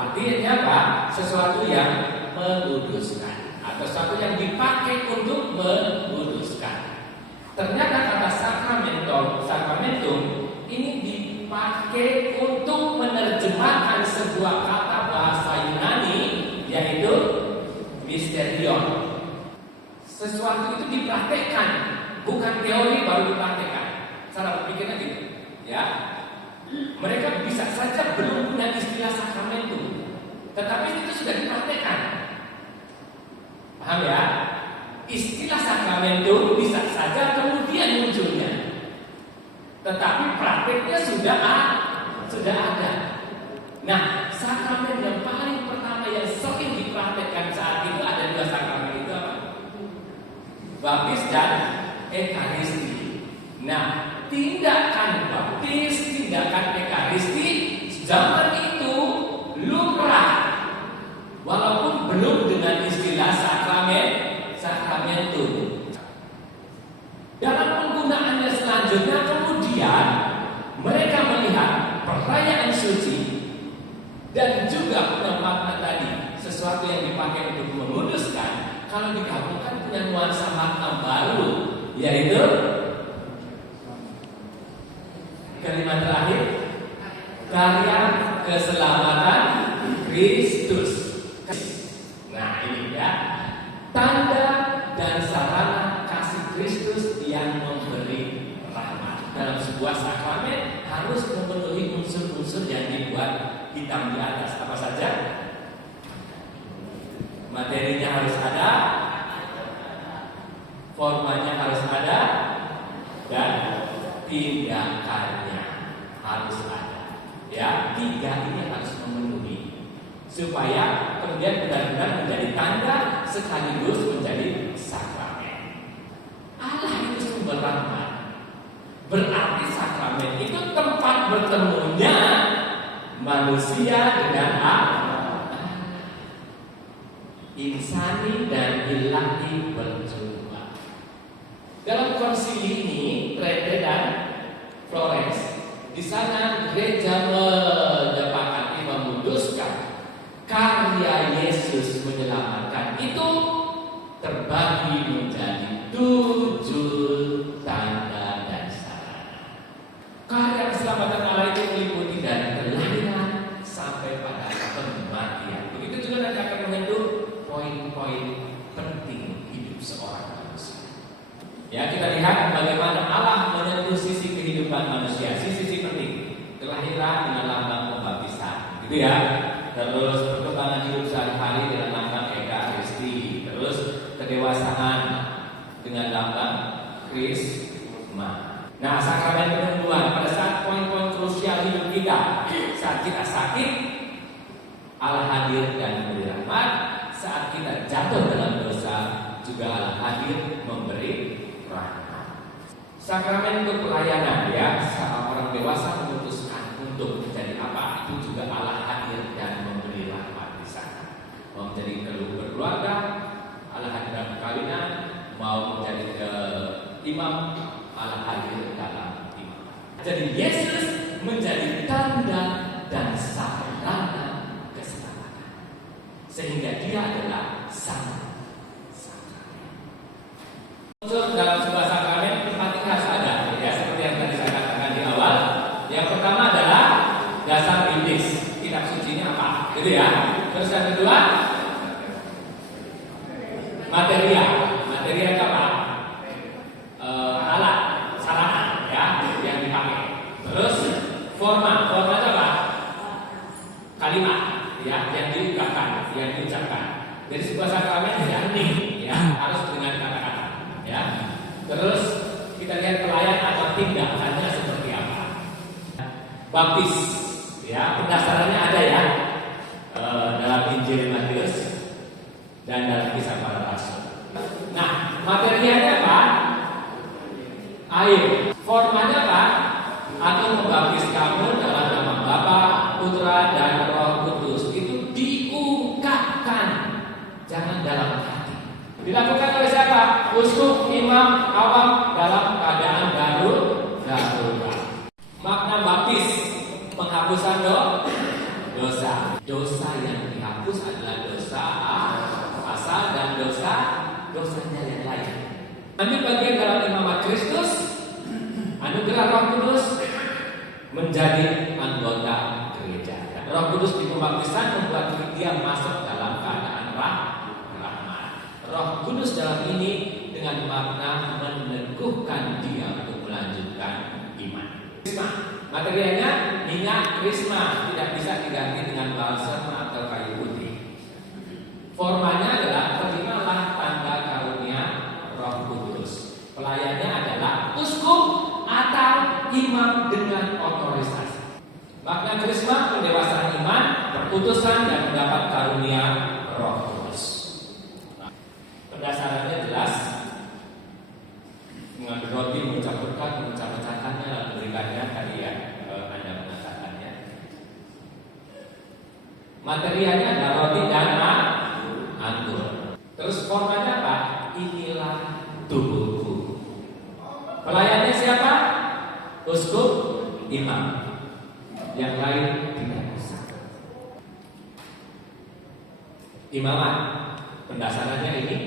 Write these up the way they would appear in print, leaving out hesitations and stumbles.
Artinya apa? Sesuatu yang menguduskan atau sesuatu yang dipakai untuk menguduskan. Ternyata kata sakramentum ini dipakai untuk menerjemahkan sebuah kata bahasa Yunani, yaitu misterion. Sesuatu itu dipraktekkan, bukan teori baru dipraktekkan. Cara berpikirnya gitu, ya. Mereka bisa saja belum punya istilah sakramentum, tetapi itu sudah dipraktekkan. Paham ya? Istilah sakramentum bisa saja kemudian munculnya, tetapi prakteknya sudah ada. Nah, sakramen yang paling pertama yang sering dipraktekkan saat itu ada dua sakramen itu apa? Baptis dan Ekaristi. Nah, tindakan baptis, tindakan Ekaristi zaman itu lumrah, walaupun belum dengan istilah sakramentum. Dalam penggunaannya selanjutnya kemudian mereka melihat perayaan suci dan juga makna tadi, sesuatu yang dipakai untuk menguduskan, kalau digabungkan punya nuansa makna baru, yaitu kalimat terakhir, karya keselamatan Kristus. Nah ini ya, tanda dan sarana kasih Kristus yang memberi rahmat. Dalam sebuah sakramen harus memenuhi unsur-unsur yang dibuat hitam di atas. Apa saja? Materinya harus ada, formanya harus ada, dan tindakannya harus ada. Ya, tiga ini harus memenuhi supaya kemudian benar-benar menjadi tanda sekaligus menjadi sakramen. Allah itu sumber rahmat. Berarti sakramen itu tempat bertemunya manusia dengan Allah. Insani dan ilahi berjumpa. Dalam konsili ini, Trento dan Florence, di sana gereja menyepakati memutuskan karya Yesus menyelamatkan itu terbagi menjadi 7 tanda dan sarana. Karya keselamatan Allah itu meliputi dari kelahiran sampai pada kematian. Begitu juga nanti akan menyentuh poin-poin penting hidup seorang manusia. Ya, kita lihat bagaimana Allah menyentuh sisi kehidupan manusia, sisi penting. Kelahiran dengan lambang pembaptisan, gitu ya. Terus perkembangan hidup sehari-hari dengan lambang Ekaristi. Terus kedewasaan dengan lambang Krisma. Nah, sakramen peneduhan pada saat poin-poin krusial hidup kita. Saat kita sakit, Allah hadir dan memberi rahmat. Saat kita jatuh dalam dosa, juga Allah hadir memberi rahmat. Sakramen untuk pelayanan, ya, saat orang dewasa memutuskan untuk menjadi apa, itu juga Allah hadir dan memberi rahmat di sana. Mau menjadi berkeluarga, Allah hadir dalam perkawinan. Mau menjadi imam, Allah hadir dalam imam. Jadi Yesus menjadi tanda dan sarana keselamatan, sehingga dia adalah sang sakramen. Unsur dalam sebuah sakramen penting harus ada, ya, seperti yang tadi saya katakan di awal. Yang pertama adalah dasar biblis, kitab sucinya apa, gitu ya. Terus yang kedua, material apa? Alat, sarana, ya, yang dipakai. Terus forma apa? Kalimat, ya, yang diungkapkan, yang diucapkan. Jadi sebuah sakramen tidak hening, ya, harus dengan kata-kata, ya. Terus kita lihat pelayan atau tindakannya seperti apa. Baptis, ya, pendasarnya ada ya, dalam Injil Matius dan dalam Kisah Para Rasul. Nah, materialnya apa? Air. Formanya apa? Aku membaptis kamu dalam nama Bapa, Putra, dan Roh Kudus. Itu diungkapkan, jangan dalam hati. Dilakukan oleh siapa? Uskup, imam, awam dalam keadaan darurat. Makna baptis, penghapusan dosa. Dosa yang dihapus adalah dosa asal dan dosanya yang lain. Ambil bagian dalam imamat Kristus, anugerah Roh Kudus, menjadi anggota gereja. Roh Kudus di pembaptisan membuat dia masuk dalam keadaan rahmat. Roh Kudus dalam ini dengan makna meneguhkan dia untuk melanjutkan iman. Krisma, materialnya minyak krisma, tidak bisa diganti dengan balsam atau kayu putih. Formanya adalah terimalah tanda karunia Roh Kudus. Pelayannya adalah uskup atau imam dengan otorisasi. Makna krisma pendewasaan iman, perputusan dan mendapat karunia Roh Kudus. Pendasarannya jelas. Mengambil roti, mencampurkan, memecah-mecahkannya, lalu memberikannya tadi ya, Anda mengatakannya. Materialnya adalah roti dan anggur. Terus formanya apa? Inilah tubuhku. Pelayannya siapa? Uskup, imam. Yang lain tidak usah. Imamat pendasarannya ini.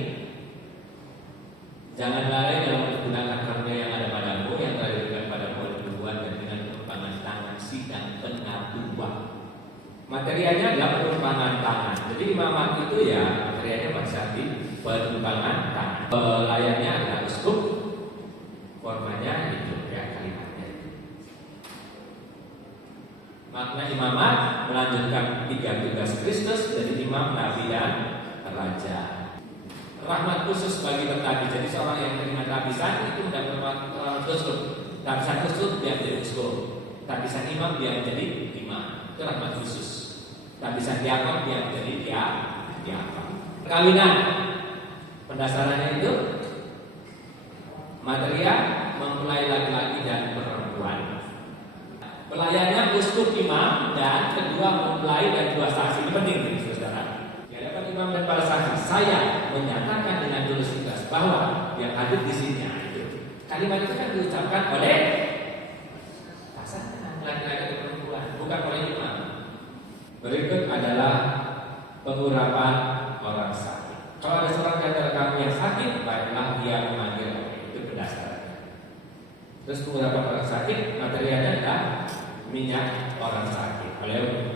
Jangan lalai dalam menggunakan karunia yang ada padamu, yang telah diberikan padamu oleh Tuhan, dan dengan penumpangan tangan sidang penabuhan. Materialnya adalah penumpangan tangan. Jadi imamat itu ya materialnya masih di penumpangan tangan. Pelayannya adalah uskup. Formanya itu ya kalimatnya. Makna imamat melanjutkan 3 tugas Kristus dari imam, nabi dan raja. Rahmat khusus bagi bertabi. Jadi seorang yang menerima tabisan itu mendapat uskup. Tabisan khusus dia menjadi uskup. Tabisan imam dia menjadi imam. Itu rahmat khusus. Tabisan diakon dia menjadi diakon. Perkawinan pendasarannya itu material mempelai laki-laki dan perempuan. Pelayannya uskup, imam, dan kedua mempelai dan 2 saksi. Ini penting nih saudara. Imam dan para saksi, saya menyatakan dengan tulus ikhlas bahwa yang hadir di sini itu kalimat itu kan diucapkan oleh pasangan laki-laki atau perempuan, bukan oleh imam. Berikut adalah pengurapan orang sakit. Kalau ada seorang di antara kamu yang sakit, baiklah dia memanggil. Itu berdasarnya. Terus pengurapan orang sakit materialnya adalah minyak orang sakit. Oleh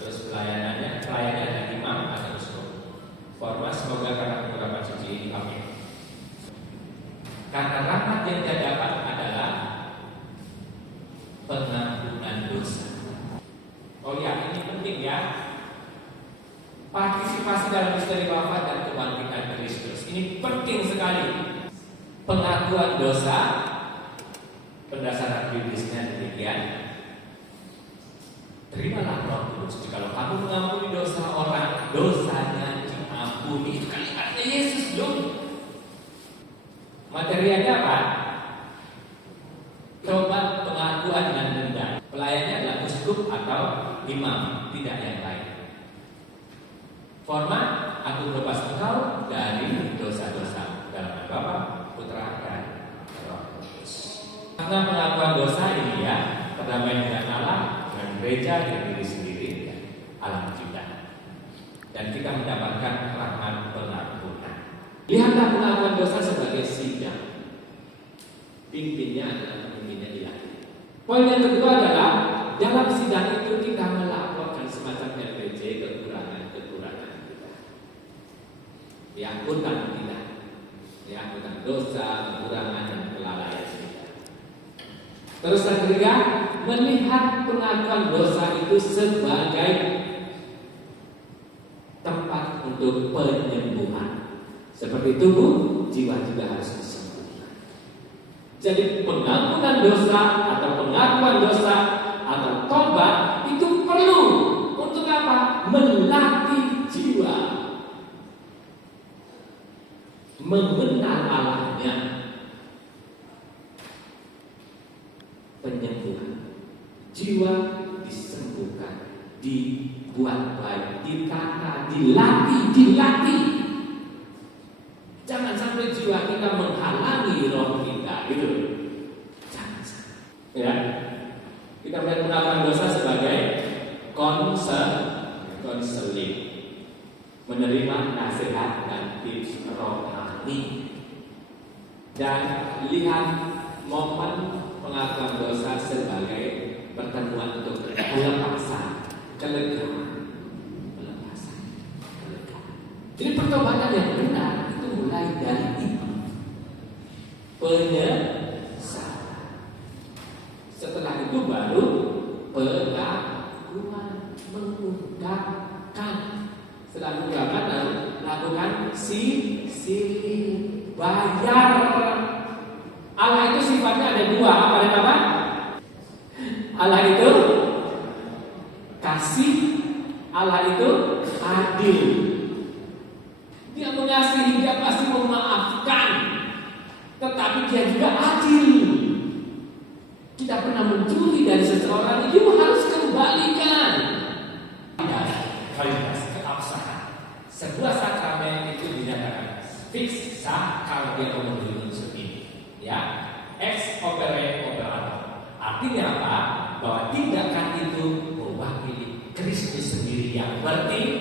terus pelayannya ada imam atau uskup. Forma semoga karena pengurapan suci ini amin. Karena rahmat yang dia dapat adalah pengampunan dosa. Oh ya, ini penting ya. Partisipasi dalam misteri wafat dan kebangkitan Kristus. Ini penting sekali. Pengakuan dosa, pendasaran biblisnya demikian. Terimalah Roh Kudus. Kalau kamu mengampuni dosa orang, dosanya diampuni. Itu kalimatnya Yesus dong. Materialnya apa? Coba pengakuan dan denda. Pelayannya adalah uskup atau imam, tidak yang lain. Format, aku melepas engkau dari dosa-dosa. Dalam nama Bapa, Putra dan Roh Kudus. Karena pengakuan dosa ini ya, perdamaian dengan Allah, gereja dan diri sendiri dan alam kita, dan kita mendapatkan rahmat pengampunan. Lihatlah pengakuan dosa sebagai sidang. Pimpinnya adalah pemimpinnya ilahi. Poin yang kedua adalah dalam sidang itu kita melaporkan semacam RPJ kekurangan-kekurangan kita. Diamputkan kita, diamputkan dosa, kekurangan dan kelalaian kita. Terus yang ketiga, melihat pengakuan dosa itu sebagai tempat untuk penyembuhan. Seperti tubuh, jiwa juga harus disembuhkan. Jadi pengampunan dosa atau pengakuan dosa atau tobat itu perlu untuk apa? Melatih jiwa, mengenal Allahnya. Penyembuhan jiwa disembuhkan, dibuat baik, ditata, dilatih. Jangan sampai jiwa kita menghalangi roh kita, gitu. Jangan sampai. Ya, kita melihat pengakuan dosa sebagai rohani. Dan lihat momen pengakuan dosa sebagai pertemuan untuk pelepasan, kelegaan, pelepasan, kelegaan. Jadi pertobatan yang benar itu mulai dari itu, penyesalan. Setelah itu baru pengakuan, mengungkapkan. Setelah mengungkapkan lalu lakukan sisi bayar. Allah itu sifatnya ada dua, apa dan apa? Allah itu kasih, Allah itu adil. Dia mengasihi, dia pasti memaafkan, tetapi dia juga adil. Kita pernah mencuri dari seseorang, you harus kembalikan. Validitas keabsahan. Sebuah sakramen itu dinyatakan fix sah kalau dia memenuhi unsur ini. Ya, ex opere operator. Artinya apa? Bahwa tindakan itu mewakili Kristus sendiri yang bertindak.